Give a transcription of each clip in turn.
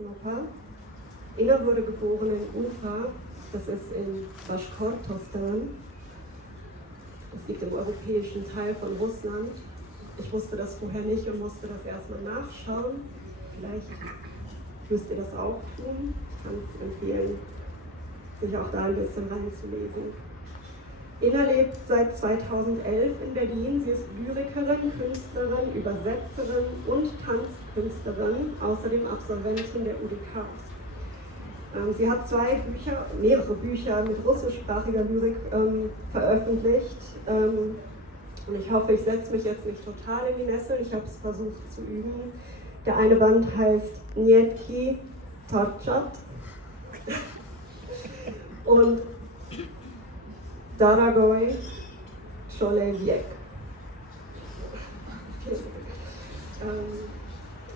Oper. Inna wurde geboren in Ufa, das ist in Baschkortostan. Das liegt im europäischen Teil von Russland. Ich wusste das vorher nicht und musste das erstmal nachschauen. Vielleicht müsst ihr das auch tun. Ich kann es empfehlen, sich auch da ein bisschen reinzulesen. Inna lebt seit 2011 in Berlin. Sie ist Lyrikerin, Künstlerin, Übersetzerin und Tanzkünstlerin, außerdem Absolventin der UDK. Sie hat mehrere Bücher mit russischsprachiger Lyrik veröffentlicht. Und ich hoffe, ich setze mich jetzt nicht total in die Nesseln. Ich habe es versucht zu üben. Der eine Band heißt Nietki Torchat und Daragoy Cholejek.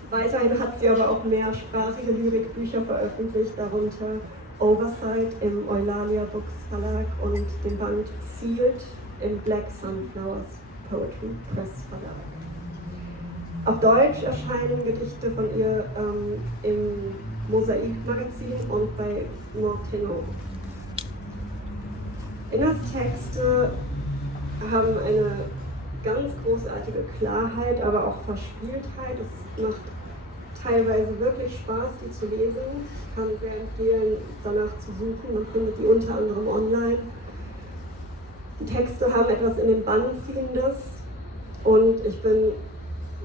Weiterhin hat sie aber auch mehrsprachige Lyrikbücher veröffentlicht, darunter Oversight im Eulalia Books Verlag und den Band Sealed im Black Sunflowers Poetry Press Verlag. Auf Deutsch erscheinen Gedichte von ihr im Mosaik-Magazin und bei Mortesá. Innas Texte haben eine ganz großartige Klarheit, aber auch Verspieltheit. Es macht teilweise wirklich Spaß, die zu lesen. Ich kann sehr empfehlen, danach zu suchen. Man findet die unter anderem online. Die Texte haben etwas in den Bann ziehendes und ich bin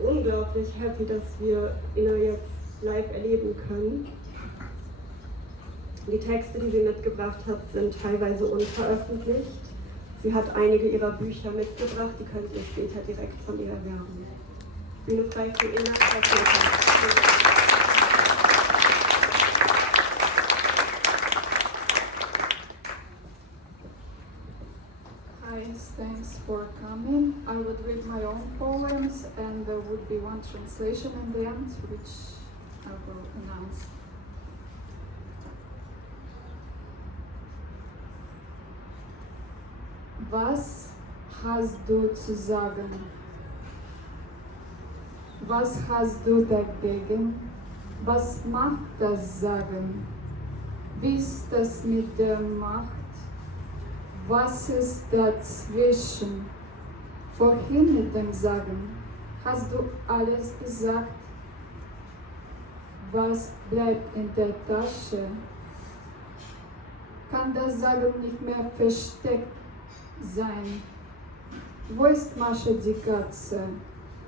unglaublich happy, dass wir Inna jetzt live erleben können. Die Texte, die sie mitgebracht hat, sind teilweise unveröffentlicht. Sie hat einige ihrer Bücher mitgebracht, die könnt ihr später direkt von ihr erwerben. Bühne frei für Inna. Hi, thanks for coming. I would read my own poems and there would be one translation in the end, which I will announce. Was hast du zu sagen? Was hast du dagegen? Was macht das Sagen? Wie ist das mit der Macht? Was ist dazwischen? Wohin mit dem Sagen? Hast du alles gesagt? Was bleibt in der Tasche? Kann das Sagen nicht mehr versteckt sein? Wo ist Mascha die Katze?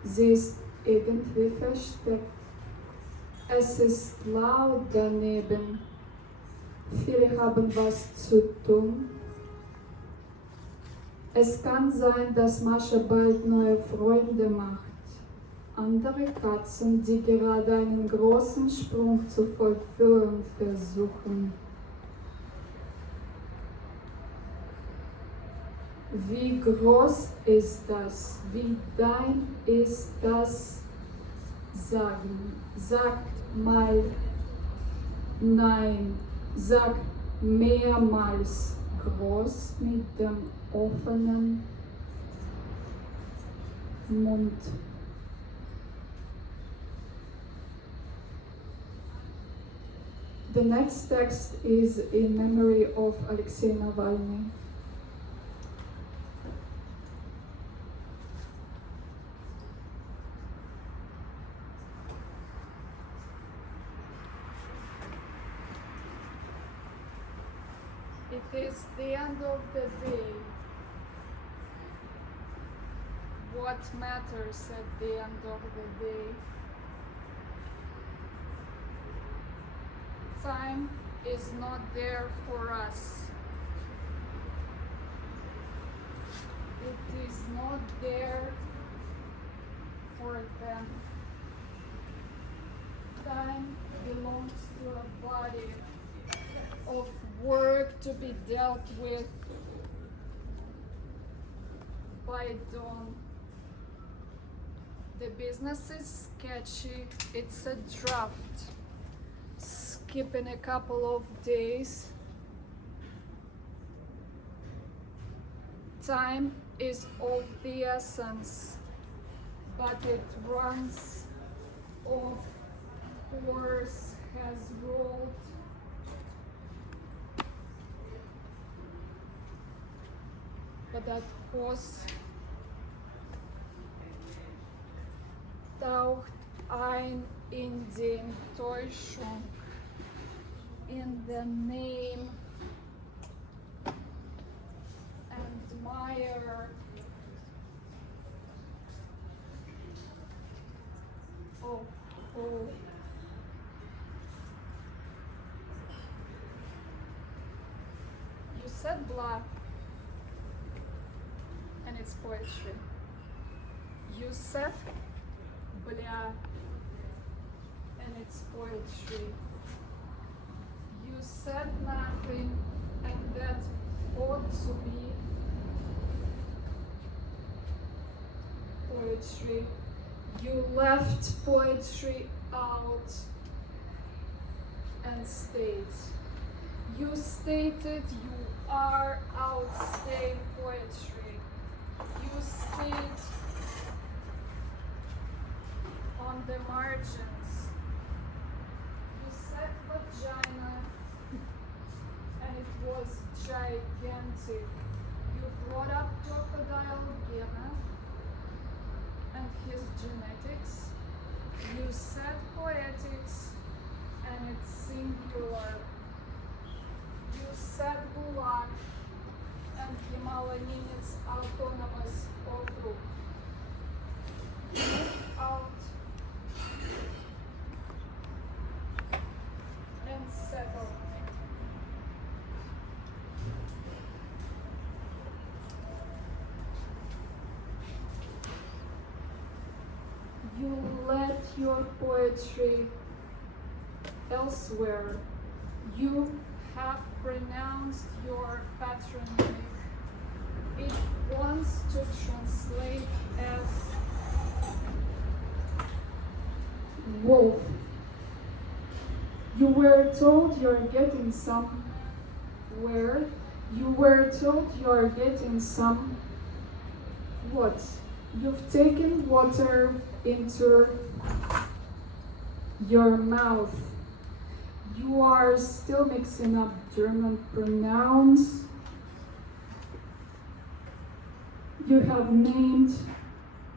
Sie ist irgendwie versteckt. Es ist laut daneben. Viele haben was zu tun. Es kann sein, dass Mascha bald neue Freunde macht. Andere Katzen, die gerade einen großen Sprung zu vollführen versuchen. Wie groß ist das? Wie dein ist das Sagen? Sagt mal nein. Sagt mehrmals groß mit dem offenen Mund. The next text is in memory of Alexei Navalny. It is the end of the day. What matters at the end of the day? Time is not there for us. It is not there for them. Time belongs to a body of work to be dealt with by dawn. The business is sketchy, it's a draft. Skipping a couple of days. Time is of the essence, but it runs off course, has dat Kuss taucht ein in die Enttäuschung, in the name and mire of hope. You said black, and it's poetry. You said bля, and it's poetry. You said nothing, and that ought to be poetry. You left poetry out and stayed. You stated you are outstaying poetry. You stayed on the margins. You said vagina, and it was gigantic. You brought up crocodile Gena and his genetics. You said poetics, and it's singular. You said Gulag, and Himalayan's autonomous okrug. Move out and settle. You let your poetry elsewhere. You have pronounced your patronymic. It wants to translate as wolf. You were told you're getting somewhere. You were told you're getting some what? You've taken water into your mouth. You are still mixing up German pronouns. You have named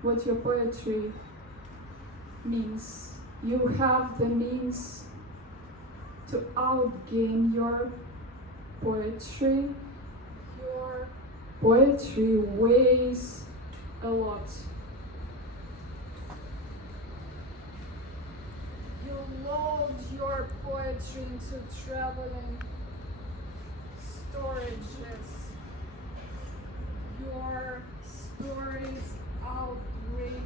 what your poetry means. You have the means to outgame your poetry. Your poetry weighs a lot. You load your poetry into traveling storages. Your story's outrageous.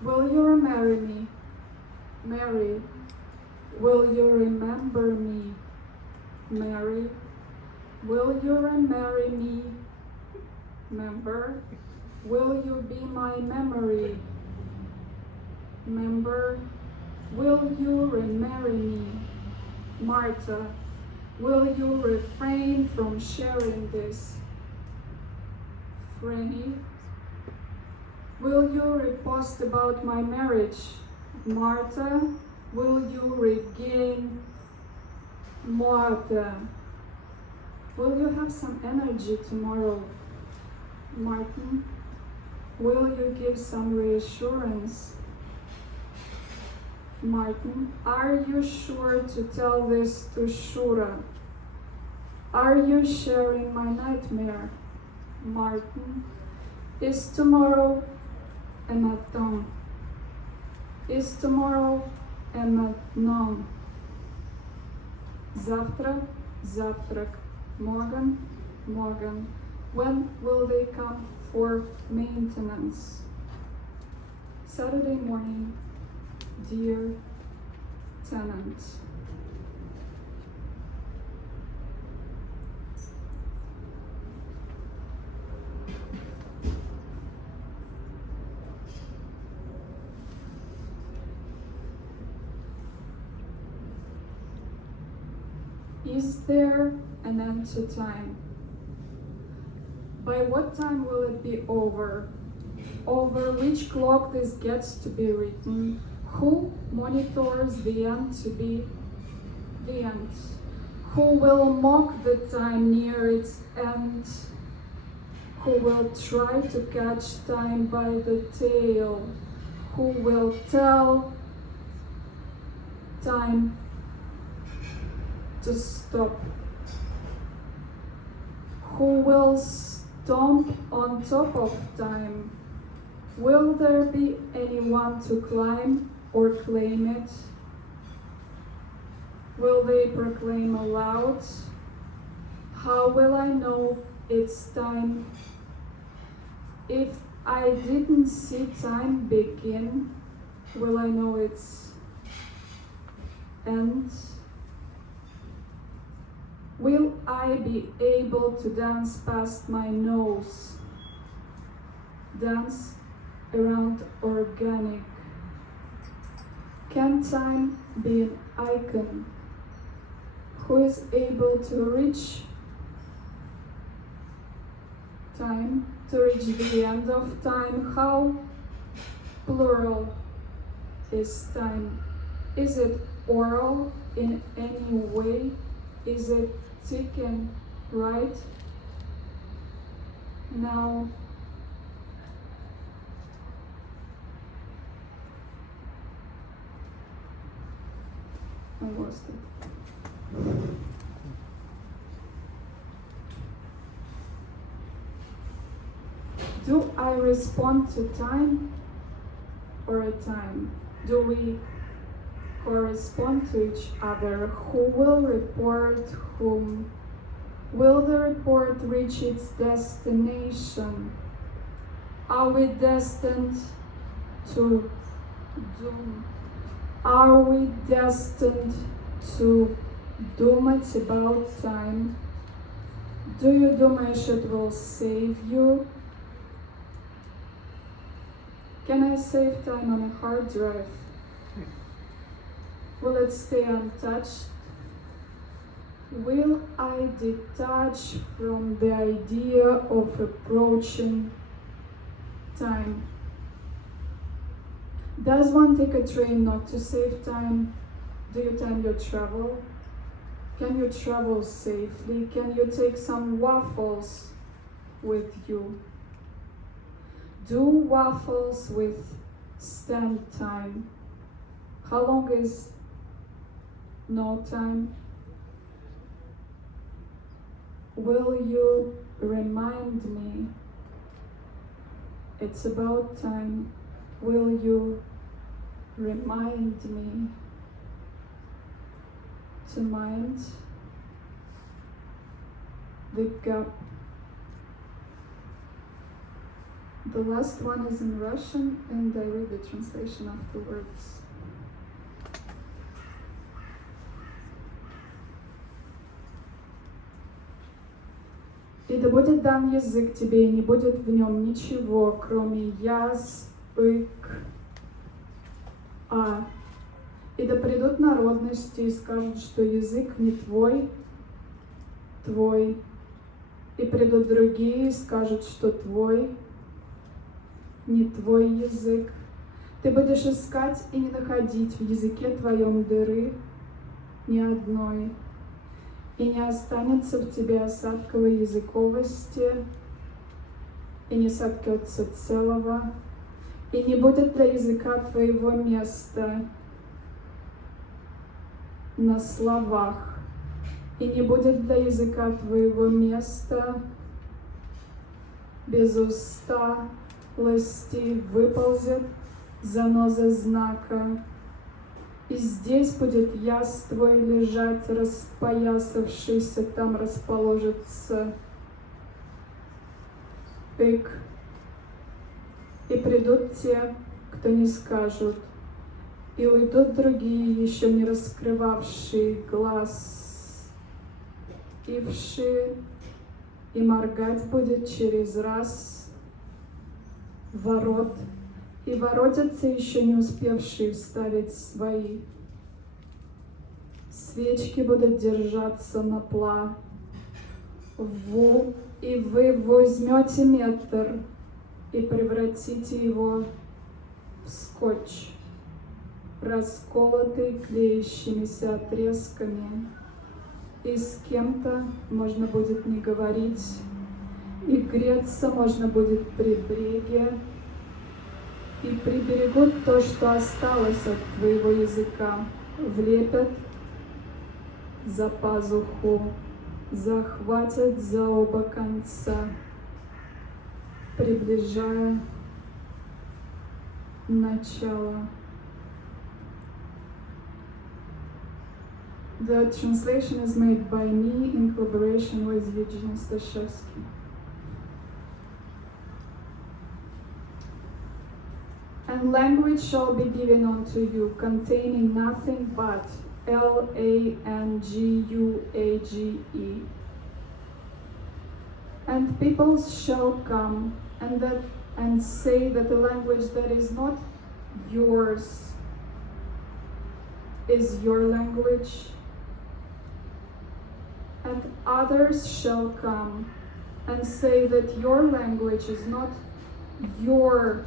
Will you remarry me? Mary. Will you remember me? Mary. Will you remarry me? Member. Will you be my memory? Member. Will you remarry me? Martha. Will you refrain from sharing this? Franny. Will you repost about my marriage? Martha. Will you regain Martha? Will you have some energy tomorrow? Martin. Will you give some reassurance? Martin. Are you sure to tell this to Shura? Are you sharing my nightmare? Martin. Is tomorrow a matin? Is tomorrow a maintenant? Завтра, завтрак. Morgen, morgen. When will they come for maintenance? Saturday morning, dear tenant. Is there an end to time? By what time will it be over? Over which clock this gets to be written? Who monitors the end to be the end? Who will mock the time near its end? Who will try to catch time by the tail? Who will tell time to stop? Who will stomp on top of time? Will there be anyone to climb or claim it? Will they proclaim aloud? How will I know it's time? If I didn't see time begin, will I know its end? Will I be able to dance past my nose? Dance around organic? Can time be an icon? Who is able to reach time, to reach the end of time? How plural is time? Is it oral in any way? Is it ticking right now? I lost it. Do I respond to time or a time? Do we correspond to each other? Who will report whom? Will the report reach its destination? Are we destined to doom? Are we destined to doom it about time? Do you думаешь it will save you? Can I save time on a hard drive? Will it stay untouched? Will I detach from the idea of approaching time? Does one take a train not to save time? Do you time your travel? Can you travel safely? Can you take some waffles with you? Do waffles withstand time? How long is no time? Will you remind me it's about time? Will you remind me to mind the gap? The last one is in Russian, and I read the translation afterwards. И да будет дан язык тебе, и не будет в нем ничего, кроме язык. И да придут народности и скажут, что язык не твой, твой. И придут другие и скажут, что твой, не твой язык. Ты будешь искать и не находить в языке твоем дыры ни одной. И не останется в тебе осадковой языковости, и не соткется целого, и не будет для языка твоего места на словах, и не будет для языка твоего места без усталости, выползет заноза знака. И здесь будет яс твой лежать, распоясавшийся, там расположится пык. И придут те, кто не скажут, и уйдут другие, еще не раскрывавшие глаз, и вши, и моргать будет через раз ворот, и воротятся еще не успевшие вставить свои Свечки будут держаться на плаву, и вы возьмете метр и превратите его в скотч, расколотый клеящимися отрезками. И с кем-то можно будет не говорить, и греться можно будет при бреге, и приберегут то, что осталось от твоего языка, влепят за пазуху, захватят за оба конца, приближая начало. The translation is made by me in collaboration with Eugene Stashevsky. And language shall be given unto you, containing nothing but language. And peoples shall come and say that the language that is not yours is your language. And others shall come and say that your language is not your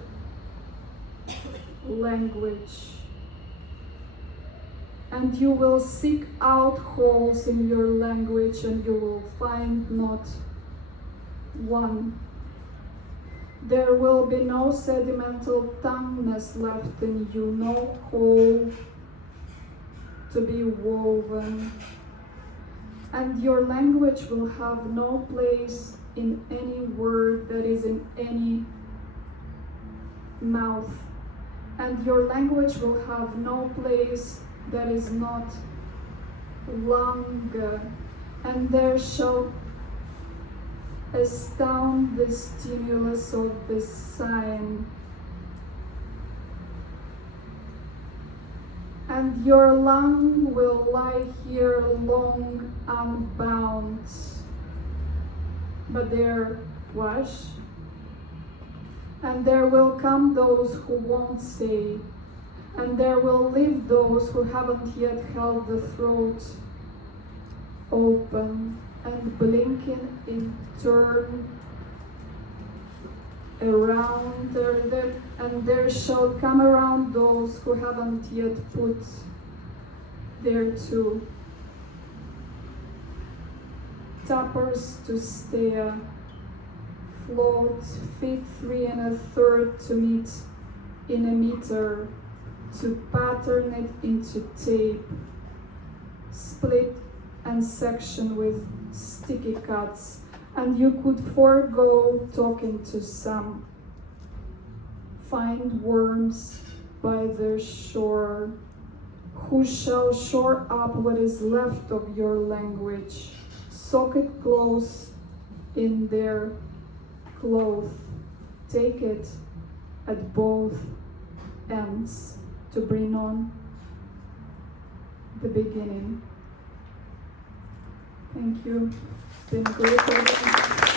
language. And you will seek out holes in your language, and you will find not one. There will be no sedimental tongueness left in you, no hole to be woven. And your language will have no place in any word that is in any mouth. And your language will have no place that is not longer. And there shall astound the stimulus of the sign. And your lung will lie here long unbound, but they're flesh. And there will come those who won't say, and there will live those who haven't yet held the throat open and blinking in turn around there, and there shall come around those who haven't yet put there too. Tappers to stare, float, feet 3 1/3 to meet in a meter, to pattern it into tape, split and section with sticky cuts. And you could forego talking to some, find worms by the shore, who shall shore up what is left of your language, soak it close in their cloth, take it at both ends to bring on the beginning. Thank you. It's been a great pleasure.